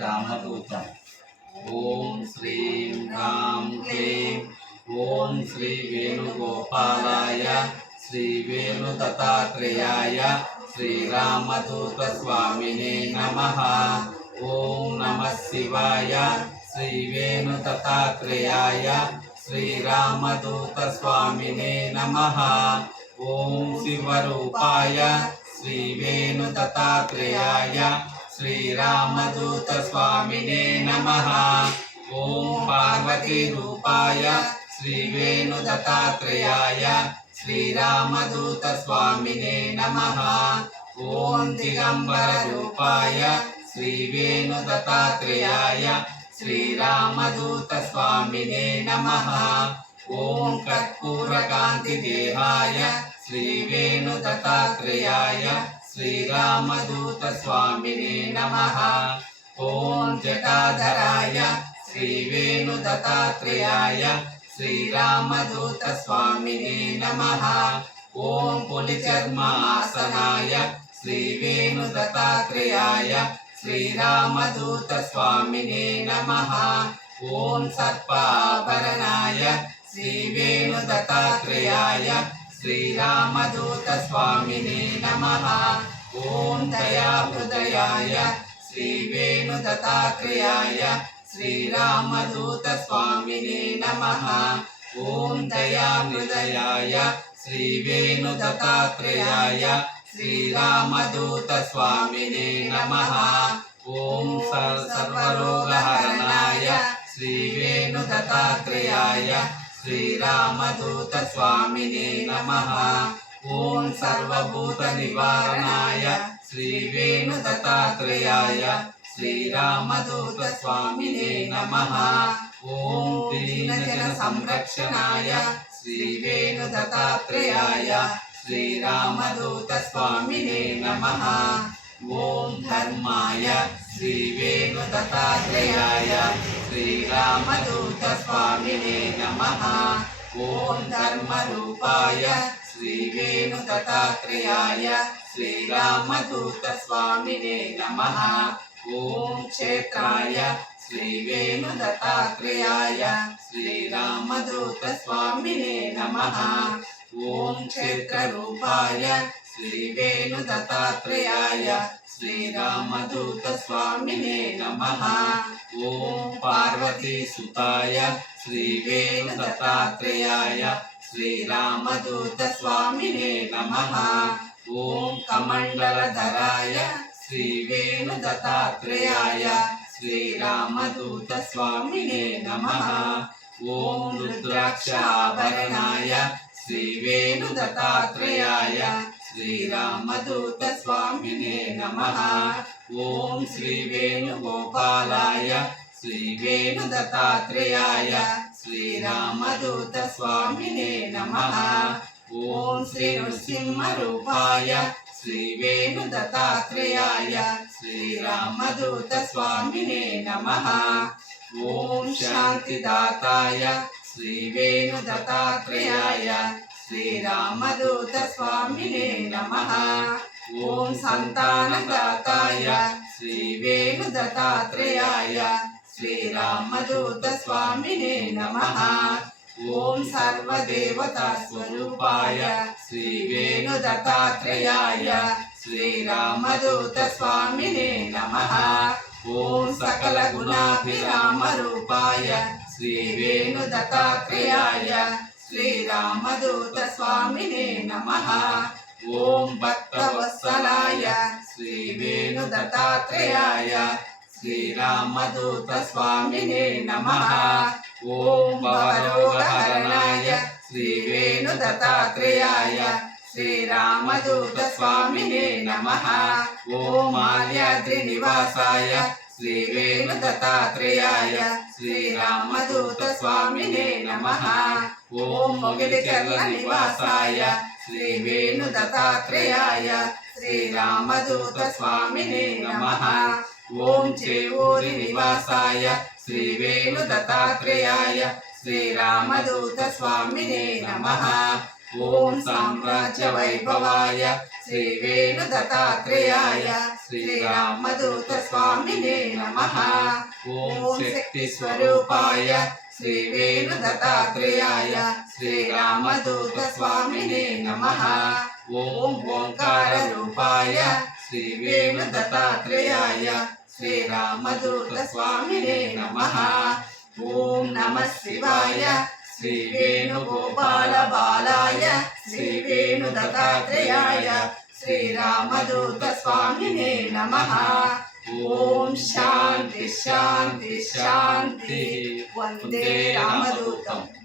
रामदूतम्। ओम श्रीं राम क्लीं ओम श्री वेणुगोपालाय श्री वेणुदत्तात्रेयाय श्री रामदूत स्वामिने नमः। ओम नमः शिवाय श्री वेणुदत्तात्रेयाय श्री रामदूत स्वामिने नमः। ओम शिवरूपाय श्री वेणुदत्तात्रेयाय श्री रामदूत स्वामिने नमः। ओम पार्वती रूपाय श्री वेणुदत्तात्रेयाय श्री रामदूत स्वामिने नमः। ओम दिगंबर रूपाय श्री वेणुदत्तात्रेयाय श्री रामदूत स्वामिने नमः। ओम कर्पूर कांति देहाय श्री वेणुदत्तात्रेयाय श्री रामदूत स्वामिने नमः। ओम जटाधराय श्री वेणुदत्तात्रेयाय श्री रामदूत स्वामिने नमः। ओम पुलिचर्मासनाय श्री वेणुदत्तात्रेयाय श्री रामदूत स्वामिने नमः। ओम सर्पाभरणाय श्री वेणुदत्तात्रेयाय श्री रामदूत स्वामिने नमः। ओम दयाहृदयाय श्री वेणुदत्तात्रेयाय श्री रामदूत स्वामिने नमः। ओम दयाहृदयाय श्री वेणुदत्तात्रेयाय श्री रामदूत स्वामिने नमः। ओम सर्वरोगहरणाय श्री वेणुदत्तात्रेयाय श्री रामदूत स्वामिने नमः। ओम सर्वभूत निवारणाय श्री वेणुदत्तात्रेयाय श्री रामदूत स्वामिने नमः। ओम दीनजन संरक्षणाय श्री वेणुदत्तात्रेयाय श्री रामदूत स्वामिने नमः। ओम धर्माय श्री वेणुदत्तात्रेयाय श्री रामदूत स्वामिने नमः। ओम धर्मरूपाय श्री वेणुदत्तात्रेयाय श्री रामदूत स्वामिने नमः। ओम क्षेत्राय श्री वेणुदत्तात्रेयाय श्री रामदूत स्वामिने नमः। ओम क्षेत्ररूपाय श्री वेणुदत्तात्रेयाय श्री रामदूत स्वामिने नमः। ओम पार्वती सुताय श्री वेणुदत्तात्रेयाय श्री रामदूत स्वामिने नमः। ओम कमंडलधराय श्री वेणुदत्तात्रेयाय श्री रामदूत स्वामिने नमः। ओम रुद्राक्षाभरणाय श्री वेणुदत्तात्रेयाय श्री रामदूत स्वामिने नमः। ओम श्री वेणुगोपालाय श्री वेणुदत्तात्रेयाय श्री रामदूत स्वामिने नमः। ओम श्री नृसिंहरूपाय श्री वेणुदत्तात्रेयाय श्री रामदूत स्वामिने नमः। ओम शांतिदाताय श्री वेणुदत्तात्रेयाय श्री रामदूत स्वामिने नमः। ओम संतानदाताय श्री वेणुदत्तात्रेयाय श्री रामदूत स्वामिने नमः। ओम सर्वदेवता स्वरूपाय श्री वेणुदत्तात्रेयाय श्री रामदूत स्वामिने नमः। ओम सकल गुणाभिराम रूपाय श्री वेणुदत्तात्रेयाय श्री रामदूत स्वामिने नमः। ओम भक्तवत्सलाय श्री वेणुदत्तात्रेयाय श्री रामदूत स्वामिने नमः। ओम भवरोगहरणाय श्री वेणुदत्तात्रेयाय श्री रामदूत स्वामिने नमः। ओम माल्याद्रि निवासाय श्री वेणुदत्तात्रेयाय श्री रामदूत स्वामिने नमः। ओम मोगिलचर्ल निवासाय श्री वेणुदत्तात्रेयाय श्री रामदूत स्वामिने नमः। ओम चेवूरि निवासाय श्री वेणुदत्तात्रेयाय श्री रामदूत स्वामिने नमः। ओम साम्राज्य वैभवाय श्री वेणुदत्तात्रेयाय శ్రీరామదూత స్వామినే నమః. ఓం శక్తి స్వరూపాయ శ్రీ వేణు దత్తాత్రేయాయ శ్రీరామదూత స్వామినే నమః. ఓం ఓంకార రూపాయ శ్రీ వేణు దత్తాత్రేయాయ శ్రీరామదూత స్వామినే నమః. ఓం నమః శివాయ శ్రీ వేణుగోపాల బాలాయ శ్రీ వేణు దత్తాత్రేయాయ శ్రీరామదూత స్వామినే నమః. ఓం శాంతి శాంతి శాంతి. వందే రామదూతం.